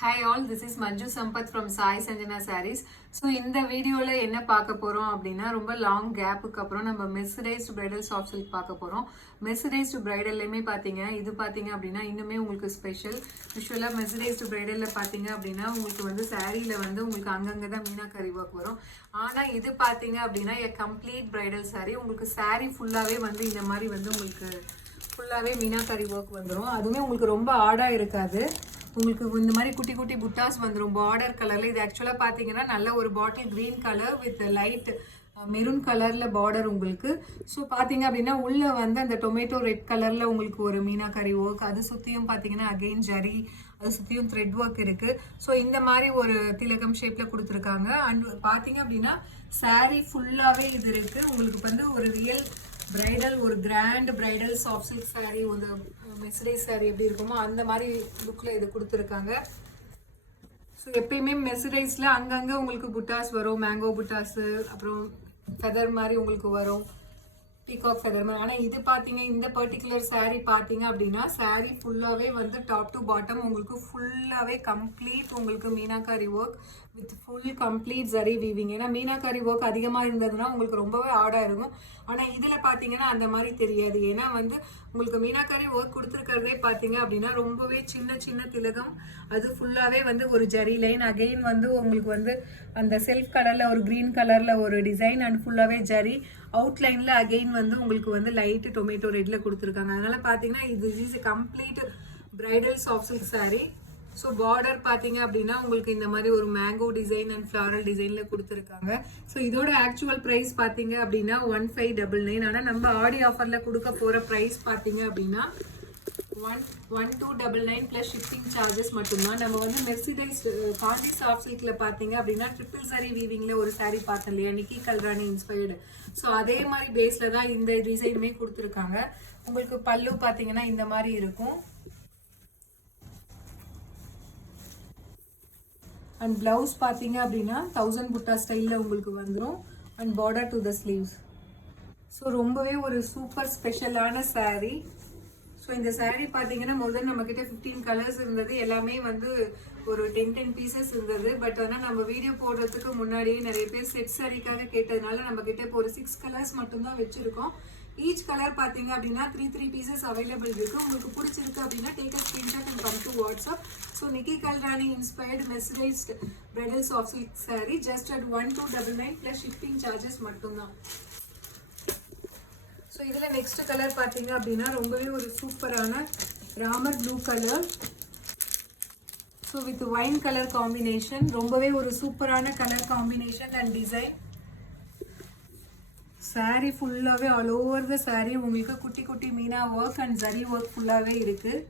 Hi all, this is Manju Sampath from Sai Sanjana Sarees. So இந்த வீடியோவில் என்ன பார்க்க போகிறோம் அப்படின்னா ரொம்ப லாங் கேப்புக்கு அப்புறம் நம்ம மெர்சரைஸ்டு பிரைடல் சாஃப்ட் சில்க் பார்க்க போகிறோம். மெர்சரைஸ்டு பிரைடல்லையுமே பார்த்தீங்க அப்படின்னா இன்னுமே உங்களுக்கு ஸ்பெஷல். யூஸ்வலாக மெர்சரைஸ்டு பிரைடலில் பார்த்தீங்க அப்படின்னா உங்களுக்கு வந்து சாரியில் வந்து உங்களுக்கு அங்கங்கே தான் மீனாக்கரி ஒர்க் வரும். ஆனால் இது பார்த்தீங்க அப்படின்னா கம்ப்ளீட் பிரைடல் சாரீ. உங்களுக்கு சாரீ ஃபுல்லாகவே வந்து இந்த மாதிரி வந்து உங்களுக்கு ஃபுல்லாகவே மீனாக்கரி ஒர்க் வந்துடும். அதுவுமே உங்களுக்கு ரொம்ப ஆடாக இருக்காது. உங்களுக்கு இந்த மாதிரி குட்டி குட்டி புட்டாஸ் வந்துடும் பார்டர் கலரில். இது ஆக்சுவலாக பார்த்தீங்கன்னா நல்ல ஒரு bottle green colour with light maroon கலரில் பார்டர் உங்களுக்கு. ஸோ பார்த்தீங்க அப்படின்னா உள்ளே வந்து அந்த டொமேட்டோ ரெட் கலரில் உங்களுக்கு ஒரு மீனாக்கரி ஒர்க், அது சுற்றியும் பார்த்தீங்கன்னா அகெயின் ஜரி, அது சுற்றியும் த்ரெட் ஒர்க் இருக்குது. ஸோ இந்த மாதிரி ஒரு திலகம் ஷேப்பில் கொடுத்துருக்காங்க. அண்ட் பார்த்தீங்க அப்படின்னா சாரீ ஃபுல்லாகவே இது இருக்குது. உங்களுக்கு வந்து ஒரு ரியல் பிரைடல், ஒரு grand bridal soft silk sari, ஒரு மெர்சரைஸ் சாரீ எப்படி இருக்குமோ அந்த மாதிரி லுக்கில் இது கொடுத்துருக்காங்க. ஸோ எப்பயுமே மெர்சரைஸில் அங்கங்கே உங்களுக்கு புட்டாஸ் வரும், மேங்கோ புட்டாஸு, அப்புறம் ஃபெதர் மாதிரி உங்களுக்கு வரும், பீகாக் ஃபெதர் மாதிரி. ஆனால் இது பார்த்தீங்க, இந்த பர்டிகுலர் சாரீ பார்த்தீங்க அப்படின்னா சாரீ ஃபுல்லாகவே வந்து டாப் டு பாட்டம் உங்களுக்கு ஃபுல்லாகவே கம்ப்ளீட் உங்களுக்கு meenakari work with full complete zari weaving. ஏன்னா மீனாக்கரி ஒர்க் அதிகமாக இருந்ததுன்னா உங்களுக்கு ரொம்பவே ஆடாக இருக்கும். ஆனால் இதில் பார்த்தீங்கன்னா அந்த மாதிரி தெரியாது. ஏன்னா வந்து உங்களுக்கு மீனாக்கரி ஒர்க் கொடுத்துருக்கிறதே பார்த்தீங்க அப்படின்னா ரொம்பவே சின்ன சின்ன திலகம், அது ஃபுல்லாகவே வந்து ஒரு ஜரி லைன். அகெயின் வந்து உங்களுக்கு வந்து அந்த செல்ஃப் கலரில் ஒரு க்ரீன் கலரில் ஒரு டிசைன் அண்ட் ஃபுல்லாகவே ஜரி அவுட்லைனில் அகெயின் வந்து உங்களுக்கு வந்து லைட்டு டொமேட்டோ ரெட்டில் கொடுத்துருக்காங்க. அதனால் பார்த்தீங்கன்னா இது is complete bridal soft silk sari. So border பார்த்தீங்க அப்படின்னா உங்களுக்கு இந்த மாதிரி ஒரு மேங்கோ டிசைன் அண்ட் ஃப்ளாரல் டிசைனில் கொடுத்துருக்காங்க. ஸோ இதோட ஆக்சுவல் ப்ரைஸ் பார்த்தீங்க அப்படின்னா 1599. ஆனால் நம்ம ஆடி ஆஃபரில் கொடுக்க போகிற ப்ரைஸ் பார்த்தீங்க அப்படின்னா 1299 ப்ளஸ் ஷிப்பிங் சார்ஜஸ் மட்டும்தான். நம்ம வந்து மெர்சரைஸ் காந்தி சாஃப்ட் சில்கில் பார்த்தீங்க அப்படின்னா ட்ரிபிள் சாரி வீவிங்கில் ஒரு சாரீ பார்த்தோம் இல்லையா, நிக்கி கல்ராணி இன்ஸ்பயர்டு. ஸோ அதே மாதிரி பேஸில் தான் இந்த டிசைனுமே கொடுத்துருக்காங்க. உங்களுக்கு பல்லு பார்த்தீங்கன்னா இந்த மாதிரி இருக்கும். அண்ட் ப்ளவுஸ் பார்த்தீங்க அப்படின்னா 1000 புட்டா ஸ்டைலில் உங்களுக்கு வந்துடும். And border to the sleeves. So ரொம்பவே ஒரு சூப்பர் ஸ்பெஷலான சாரீ. ஸோ இந்த சாரீ பார்த்தீங்கன்னா முதல் நம்மக்கிட்ட 15 கலர்ஸ் இருந்தது. எல்லாமே வந்து ஒரு 10 பீசஸ் இருந்தது. பட் ஆனால் நம்ம வீடியோ போடுறதுக்கு முன்னாடியே நிறைய பேர் செட் சாரீக்காக கேட்டதுனால நம்மக்கிட்ட இப்போ ஒரு 6 கலர்ஸ் மட்டும்தான் வச்சுருக்கோம். ஈச் கலர் பார்த்தீங்க அப்படின்னா 3 பீசஸ் அவைலபிள் இருக்குது. உங்களுக்கு பிடிச்சிருக்கு அப்படின்னா take a screenshot and come to WhatsApp. So Nikki Galrani inspired mercerised bridal soft silk sari just at 1299 plus shipping charges மட்டும்தான். ஸோ இதில் நெக்ஸ்ட் கலர் பார்த்தீங்க அப்படின்னா ரொம்பவே ஒரு சூப்பரான Ramar blue colour. So with wine colour combination, ரொம்பவே ஒரு சூப்பரான colour combination and design. Sari ஃபுல்லாகவே ஆல் ஓவர் த சாரீ உங்களுக்கு குட்டி குட்டி meena work and zari work ஃபுல்லாகவே இருக்குது.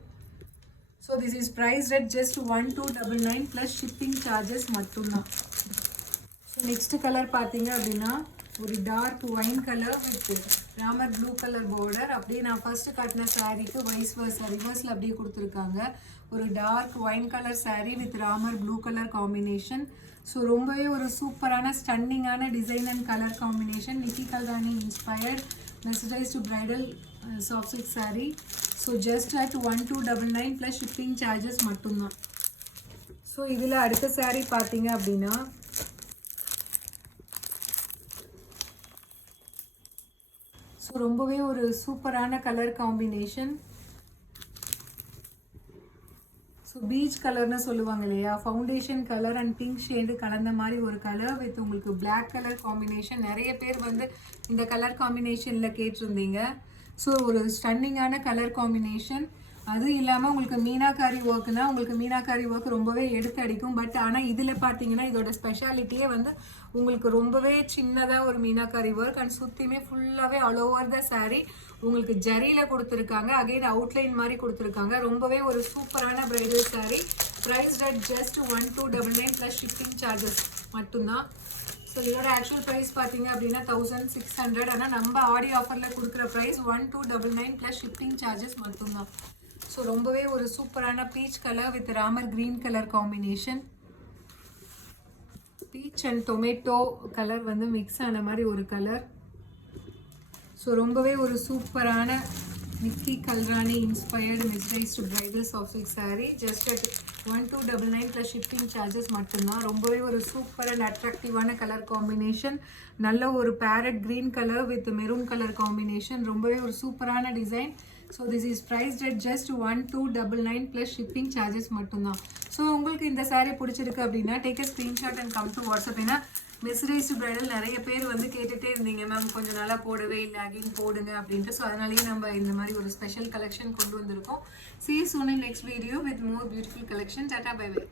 So this is price at just 1299 plus shipping charges மட்டும்தான். ஸோ நெக்ஸ்ட் கலர் பார்த்தீங்க அப்படின்னா ஒரு dark wine colour with Ramar blue colour border. அப்படியே நான் ஃபர்ஸ்ட் காட்டின சாரீக்கு வைஸ் வர்ஸ் ரிவர்ஸில் அப்படியே கொடுத்துருக்காங்க. ஒரு dark wine colour sari with Ramar blue colour combination. So ரொம்பவே ஒரு சூப்பரான ஸ்டன்னிங்கான design and colour combination. Nikki Galrani inspired mercerised bridal soft silk sari. So just at 1299 plus shipping charges மட்டும்தான். ஸோ இதில் அடுத்த சாரீ பார்த்தீங்க அப்படின்னா ஸோ ரொம்பவே ஒரு சூப்பரான கலர் காம்பினேஷன். ஸோ பீச் கலர்னு சொல்லுவாங்க இல்லையா, foundation colour and pink shade கலந்த மாதிரி ஒரு கலர் வித் உங்களுக்கு பிளாக் கலர் காம்பினேஷன். நிறைய பேர் வந்து இந்த கலர் காம்பினேஷனில் கேட்டிருந்தீங்க. ஸோ ஒரு ஸ்டன்னிங்கான கலர் காம்பினேஷன். அதுவும் இல்லாமல் உங்களுக்கு மீனாக்காரி ஒர்க்குனா உங்களுக்கு மீனாக்காரி ஒர்க் ரொம்பவே எடுத்து அடிக்கும். பட் ஆனால் இதில் பார்த்தீங்கன்னா இதோட ஸ்பெஷாலிட்டியே வந்து உங்களுக்கு ரொம்பவே சின்னதாக ஒரு மீனாக்காரி ஒர்க் அண்ட் சுற்றியுமே ஃபுல்லாகவே ஆல் ஓவர் த சாரீ உங்களுக்கு ஜரியில் கொடுத்துருக்காங்க. அகெயின் அவுட்லைன் மாதிரி கொடுத்துருக்காங்க. ரொம்பவே ஒரு சூப்பரான bridal sari. Price at just 1299 plus shipping charges மட்டும்தான். ஸோ இதோட ஆக்சுவல் ப்ரைஸ் பார்த்தீங்க அப்படின்னா 1600. ஆனால் நம்ம ஆடி ஆஃபரில் கொடுக்குற ப்ரைஸ் 1299 ப்ளஸ் ஷிப்பிங் சார்ஜஸ் மட்டும்தான். ஸோ ரொம்பவே ஒரு சூப்பரான peach colour with Ramar green colour combination. Peach and tomato colour வந்து மிக்ஸ் ஆன மாதிரி ஒரு கலர். ஸோ ரொம்பவே ஒரு சூப்பரான Nikki Kalrani inspired mesmerized bridal soft silk saree just at 1299 plus shipping charges மட்டும்தான். ரொம்பவே ஒரு சூப்பர் அண்ட் அட்ராக்டிவான கலர் காம்பினேஷன். நல்ல ஒரு farad green colour with maroon colour combination. ரொம்பவே ஒரு சூப்பரான design. So this is prized at just 1299 plus shipping charges மட்டும்தான். So உங்களுக்கு இந்த saree பிடிச்சிருக்கு அப்படின்னா take a screenshot and come to WhatsApp. ஏன்னா மெஸ்ரைஸ்டு பிரைடல் நிறைய பேர் வந்து கேட்டுகிட்டே இருந்தீங்க மேம், கொஞ்சம் நாளாக போடவே இல்லை, அகைன் போடுங்க அப்படின்ட்டு. ஸோ அதனாலேயே நம்ம இந்த மாதிரி ஒரு ஸ்பெஷல் கலெக்ஷன் கொண்டு வந்திருக்கோம். See you soon in next video with more beautiful collection. Tata, bye bye.